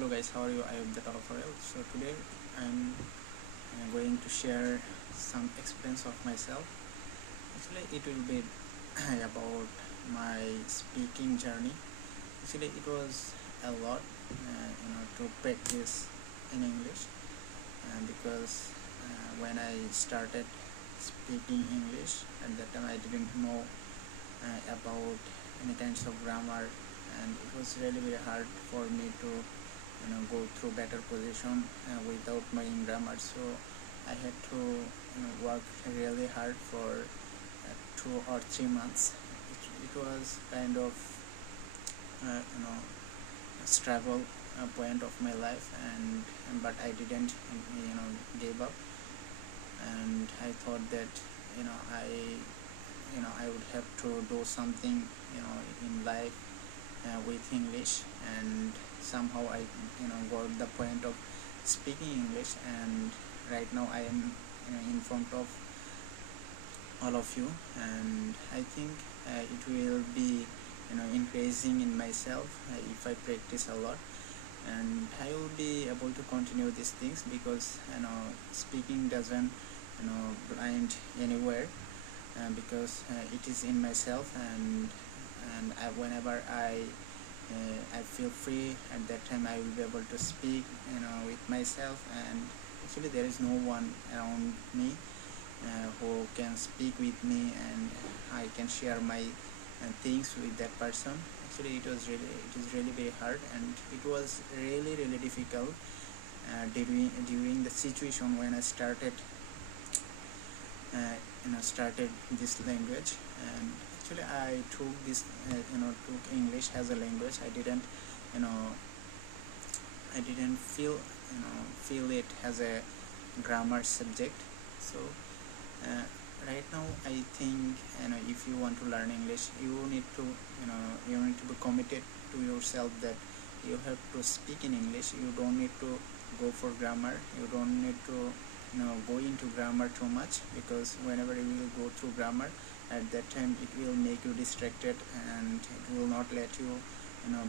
Hello guys, how are you? I am the Talofarel. So today I'm going to share some experience of myself. Actually, it will be about my speaking journey. Actually, it was a lot, to practice in English, because when I started speaking English, at that time I didn't know about any kinds of grammar, and it was really very hard for me to go through better position without knowing grammar. So I had to work really hard for 2 or 3 months. It was kind of a struggle point of my life, but I didn't give up, and I thought that I would have to do something in life with English, and somehow I got the point of speaking English, and right now I am in front of all of you, and I think it will be increasing in myself if I practice a lot, and I will be able to continue these things, because speaking doesn't blind anywhere, because it is in myself, and whenever I feel free, at that time I will be able to speak with myself, and actually there is no one around me who can speak with me, and I can share my things with that person. Actually it is really very hard, and it was really difficult during the situation when I started this language. And actually I took this took English as a language. You know I didn't feel it as a grammar subject. So uh, right now I think if you want to learn English, you need to be committed to yourself that you have to speak in English. You don't need to go for grammar. You don't need to go into grammar too much, because whenever you will go through grammar, at that time it will make you distracted, and it will not let you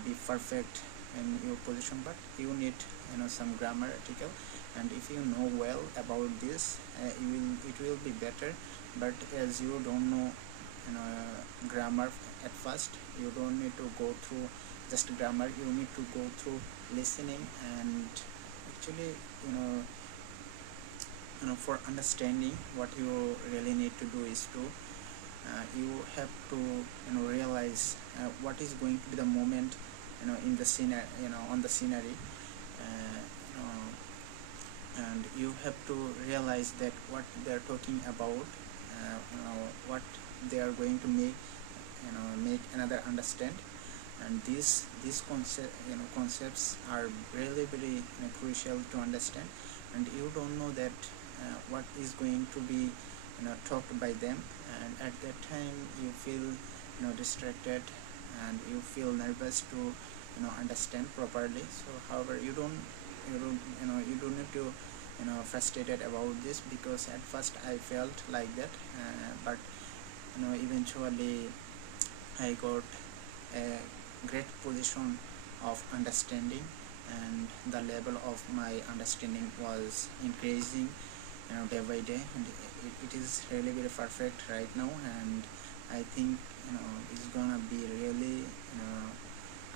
be perfect in your position. But you need some grammatical, and if you know well about this, it will be better. But as you don't know grammar at first, you don't need to go through just grammar. You need to go through listening, and actually for understanding, what you really need to do is to you have to realize what is going to be the moment in the scenery, on the scenery, uh, you know, and you have to realize that what they are talking about, what they are going to make another understand. And these concepts are really very crucial to understand, and you don't know that what is going to be talked by them, and at that time you feel distracted, and you feel nervous to understand properly. So however, you don't need to frustrated about this, because at first I felt like that, but eventually I got a great position of understanding, and the level of my understanding was increasing day by day, and it is really very perfect right now. And I think it's gonna be really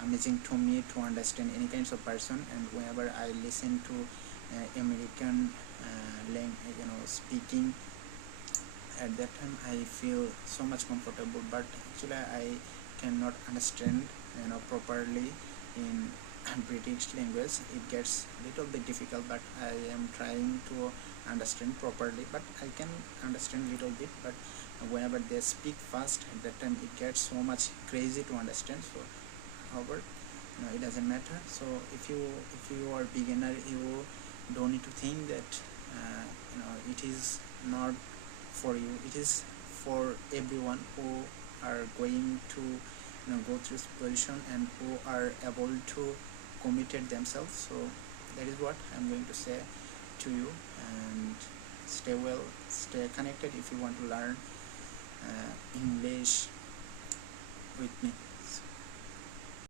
amazing to me to understand any kinds of person. And whenever I listen to American speaking, at that time I feel so much comfortable. But actually I cannot understand properly in British language. It gets little bit difficult, but I am trying to understand properly. But I can understand little bit, but whenever they speak fast, at that time it gets so much crazy to understand. So however, it doesn't matter. So if you are beginner, you don't need to think that it is not for you. It is for everyone who are going to go through this position, and who are able to committed themselves. So that is what I'm going to say to you, and stay connected if you want to learn English with me.